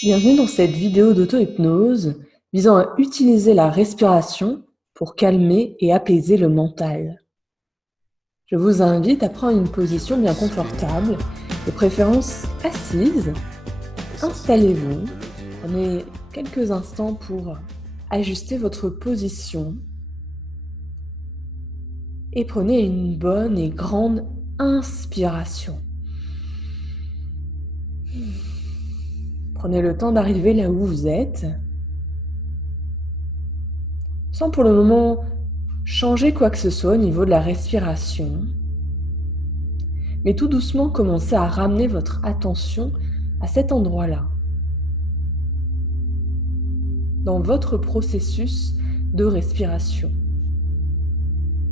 Bienvenue dans cette vidéo d'auto-hypnose visant à utiliser la respiration pour calmer et apaiser le mental. Je vous invite à prendre une position bien confortable, de préférence assise. Installez-vous, prenez quelques instants pour ajuster votre position et prenez une bonne et grande inspiration. Prenez le temps d'arriver là où vous êtes, sans pour le moment changer quoi que ce soit au niveau de la respiration. Mais tout doucement, commencez à ramener votre attention à cet endroit-là, dans votre processus de respiration.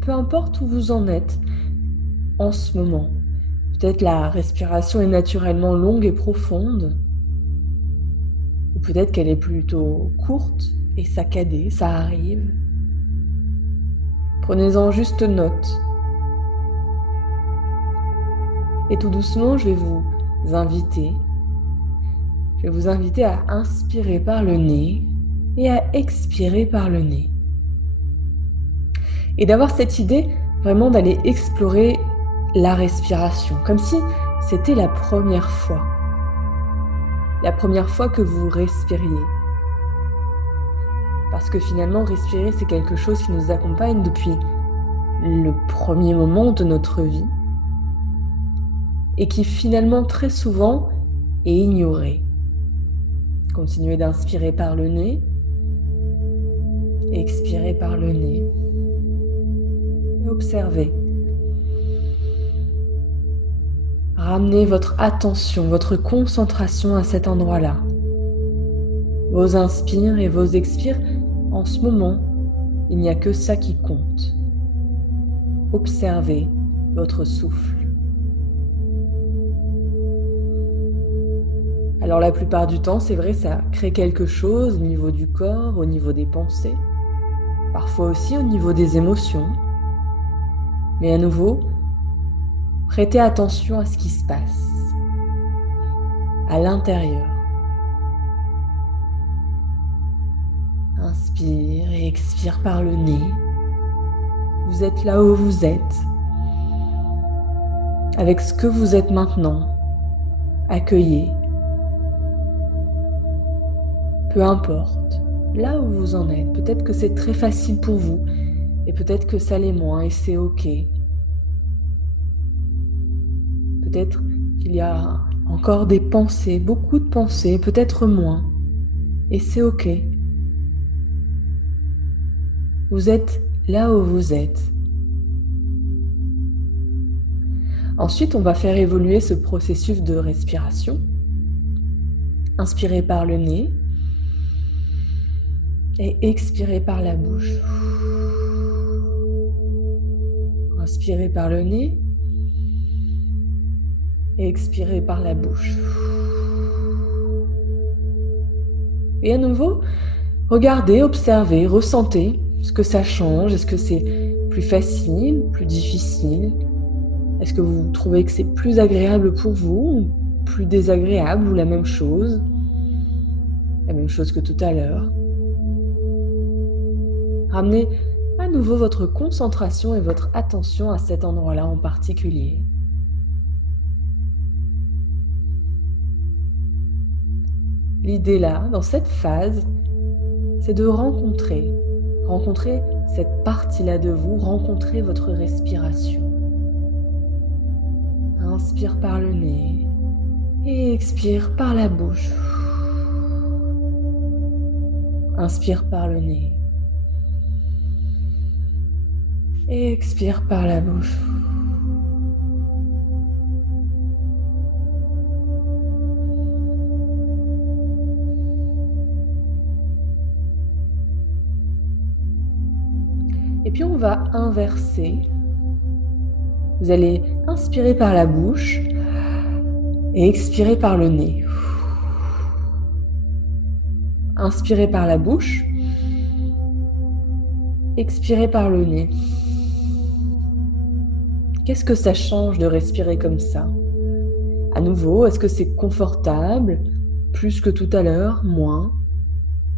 Peu importe où vous en êtes en ce moment. Peut-être la respiration est naturellement longue et profonde, ou peut-être qu'elle est plutôt courte et saccadée, ça arrive. Prenez-en juste note. Et tout doucement, je vais vous inviter à inspirer par le nez et à expirer par le nez. Et d'avoir cette idée vraiment d'aller explorer la respiration, comme si c'était la première fois que vous respiriez. Parce que finalement, respirer, c'est quelque chose qui nous accompagne depuis le premier moment de notre vie et qui finalement très souvent est ignoré. Continuez d'inspirer par le nez, expirez par le nez et observez. Ramenez votre attention, votre concentration à cet endroit-là. Vos inspires et vos expires, en ce moment, il n'y a que ça qui compte. Observez votre souffle. Alors la plupart du temps, c'est vrai, ça crée quelque chose au niveau du corps, au niveau des pensées, parfois aussi au niveau des émotions. Mais à nouveau, prêtez attention à ce qui se passe à l'intérieur. Inspire et expire par le nez. Vous êtes là où vous êtes, avec ce que vous êtes maintenant. Accueillez. Peu importe, là où vous en êtes, peut-être que c'est très facile pour vous, et peut-être que ça l'est moins, et c'est ok. Peut-être qu'il y a encore des pensées, beaucoup de pensées, peut-être moins, et c'est ok. Vous êtes là où vous êtes. Ensuite, on va faire évoluer ce processus de respiration. Inspirez par le nez et expirez par la bouche. Inspirez par le nez et expirez par la bouche. Et à nouveau, regardez, observez, ressentez ce que ça change. Est-ce que c'est plus facile, plus difficile? Est-ce que vous trouvez que c'est plus agréable pour vous, ou plus désagréable, ou la même chose? La même chose que tout à l'heure. Ramenez à nouveau votre concentration et votre attention à cet endroit-là en particulier. L'idée là, dans cette phase, c'est de rencontrer cette partie-là de vous, rencontrer votre respiration. Inspire par le nez et expire par la bouche. Inspire par le nez et expire par la bouche. Et puis on va inverser. Vous allez inspirer par la bouche et expirer par le nez. Inspirez par la bouche, expirez par le nez. Qu'est-ce que ça change de respirer comme ça? À nouveau, est-ce que c'est confortable? plus que tout à l'heure, moins?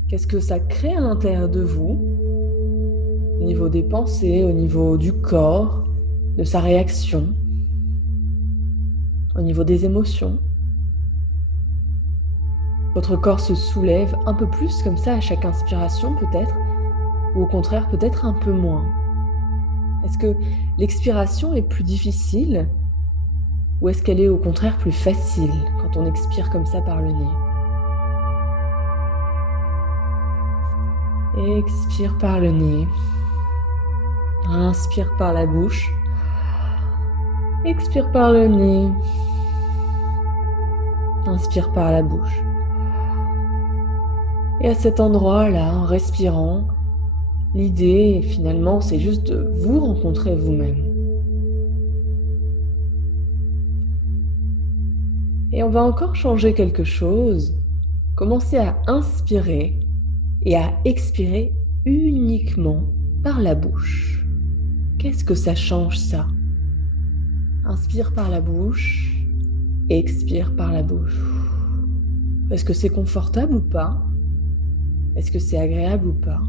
Qu'est-ce que ça crée à l'intérieur de vous, au niveau des pensées, au niveau du corps, de sa réaction, au niveau des émotions? Votre corps se soulève un peu plus comme ça à chaque inspiration peut-être, ou au contraire peut-être un peu moins. Est-ce que l'expiration est plus difficile ou est-ce qu'elle est au contraire plus facile quand on expire comme ça par le nez? Expire par le nez. Inspire par la bouche. Expire par le nez. Inspire par la bouche. Et à cet endroit-là, en respirant, l'idée finalement c'est juste de vous rencontrer vous-même. Et on va encore changer quelque chose. Commencez à inspirer et à expirer uniquement par la bouche. Qu'est-ce que ça change ça? Inspire par la bouche, expire par la bouche. Est-ce que c'est confortable ou pas? Est-ce que c'est agréable ou pas?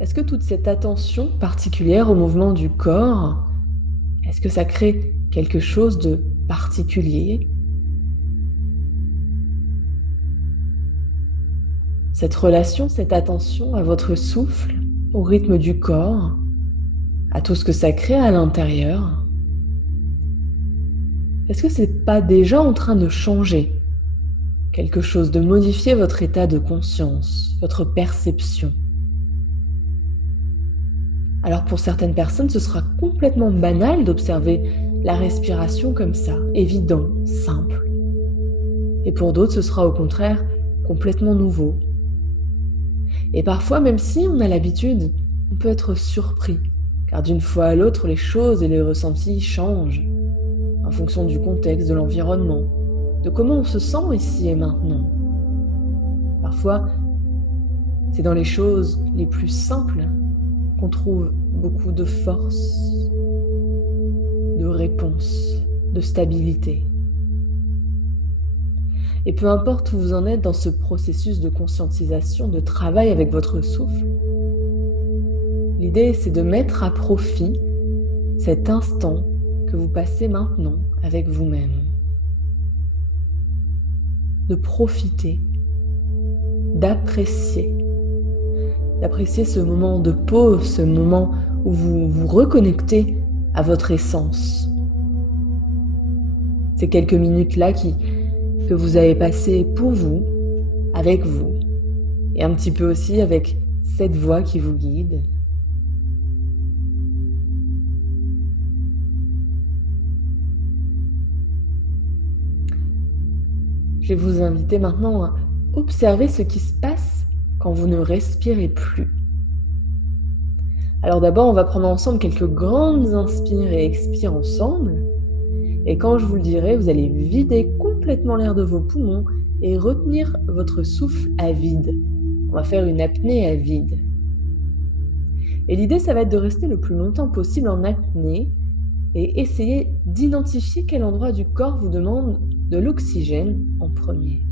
Est-ce que toute cette attention particulière au mouvement du corps, est-ce que ça crée quelque chose de particulier? Cette relation, cette attention à votre souffle, au rythme du corps, à tout ce que ça crée à l'intérieur, est-ce que c'est pas déjà en train de changer quelque chose, de modifier votre état de conscience, votre perception? Alors pour certaines personnes, ce sera complètement banal d'observer la respiration comme ça, évident, simple. Et pour d'autres, ce sera au contraire complètement nouveau. Et parfois, même si on a l'habitude, on peut être surpris, car d'une fois à l'autre, les choses et les ressentis changent, en fonction du contexte, de l'environnement, de comment on se sent ici et maintenant. Parfois, c'est dans les choses les plus simples qu'on trouve beaucoup de force, de réponse, de stabilité. Et peu importe où vous en êtes dans ce processus de conscientisation, de travail avec votre souffle, l'idée c'est de mettre à profit cet instant que vous passez maintenant avec vous-même. De profiter, d'apprécier ce moment de pause, ce moment où vous vous reconnectez à votre essence. Ces quelques minutes-là que vous avez passées pour vous, avec vous, et un petit peu aussi avec cette voix qui vous guide. Je vais vous inviter maintenant à observer ce qui se passe quand vous ne respirez plus. Alors d'abord, on va prendre ensemble quelques grandes inspires et expires ensemble. Et quand je vous le dirai, vous allez vider complètement l'air de vos poumons et retenir votre souffle à vide. On va faire une apnée à vide. Et l'idée, ça va être de rester le plus longtemps possible en apnée et essayer d'identifier quel endroit du corps vous demande de l'oxygène en premier.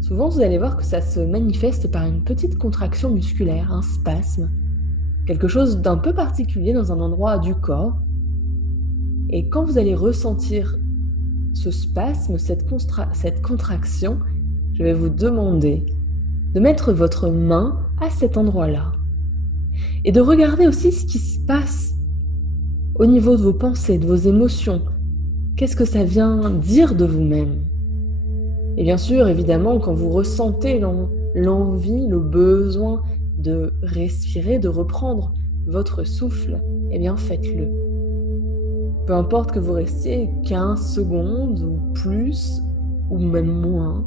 Souvent, vous allez voir que ça se manifeste par une petite contraction musculaire, un spasme, quelque chose d'un peu particulier dans un endroit du corps. Et quand vous allez ressentir ce spasme, cette contraction, je vais vous demander de mettre votre main à cet endroit-là et de regarder aussi ce qui se passe au niveau de vos pensées, de vos émotions. Qu'est-ce que ça vient dire de vous-même? Et bien sûr, évidemment, quand vous ressentez l'envie, le besoin de respirer, de reprendre votre souffle, eh bien faites-le. Peu importe que vous restiez 15 secondes ou plus, ou même moins,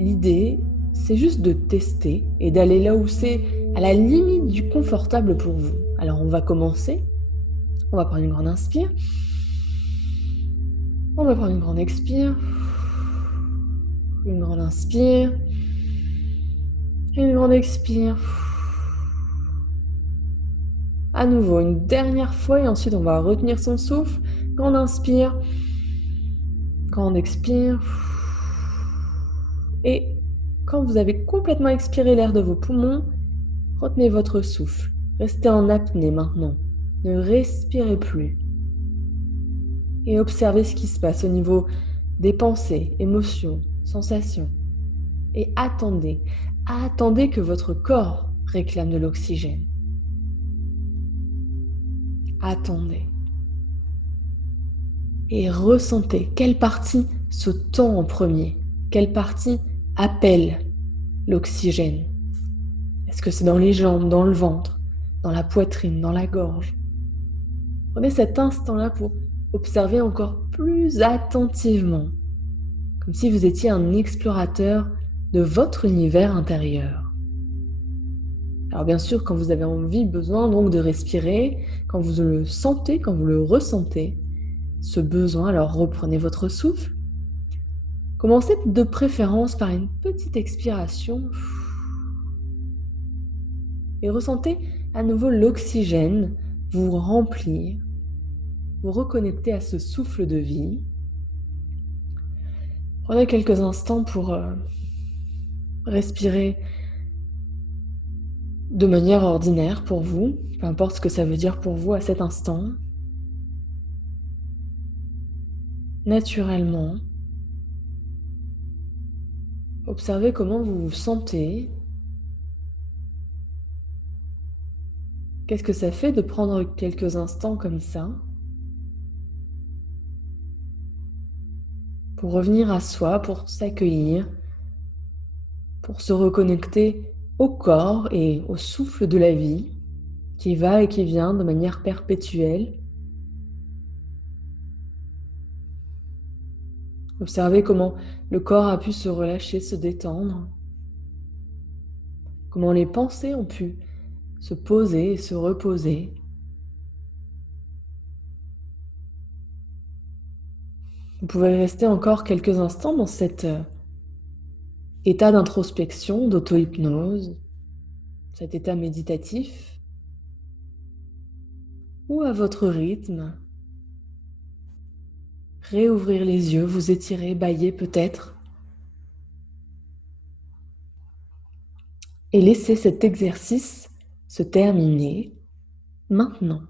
l'idée, c'est juste de tester et d'aller là où c'est à la limite du confortable pour vous. Alors on va commencer, on va prendre une grande inspire, on va prendre une grande expire, une grande inspire, une grande expire. À nouveau, une dernière fois et ensuite on va retenir son souffle. Grande inspire. Quand on expire, et quand vous avez complètement expiré l'air de vos poumons, retenez votre souffle. Restez en apnée maintenant. Ne respirez plus. Et observez ce qui se passe au niveau des pensées, émotions, sensations. Et attendez que votre corps réclame de l'oxygène. Attendez. Et ressentez quelle partie se tend en premier, quelle partie appelle l'oxygène. Est-ce que c'est dans les jambes, dans le ventre, dans la poitrine, dans la gorge? Prenez cet instant-là pour observer encore plus attentivement, comme si vous étiez un explorateur de votre univers intérieur. Alors bien sûr, quand vous avez envie, besoin donc de respirer, quand vous le sentez, quand vous le ressentez, ce besoin, alors reprenez votre souffle. Commencez de préférence par une petite expiration et ressentez à nouveau l'oxygène vous remplir, vous reconnecter à ce souffle de vie. Prenez quelques instants pour respirer de manière ordinaire pour vous, peu importe ce que ça veut dire pour vous à cet instant. Naturellement. Observez comment vous vous sentez. Qu'est-ce que ça fait de prendre quelques instants comme ça pour revenir à soi, pour s'accueillir, pour se reconnecter au corps et au souffle de la vie qui va et qui vient de manière perpétuelle. Observez comment le corps a pu se relâcher, se détendre, comment les pensées ont pu se poser et se reposer. Vous pouvez rester encore quelques instants dans cet état d'introspection, d'auto-hypnose, cet état méditatif, ou à votre rythme. Réouvrir les yeux, vous étirer, bâiller peut-être, et laisser cet exercice se terminer maintenant.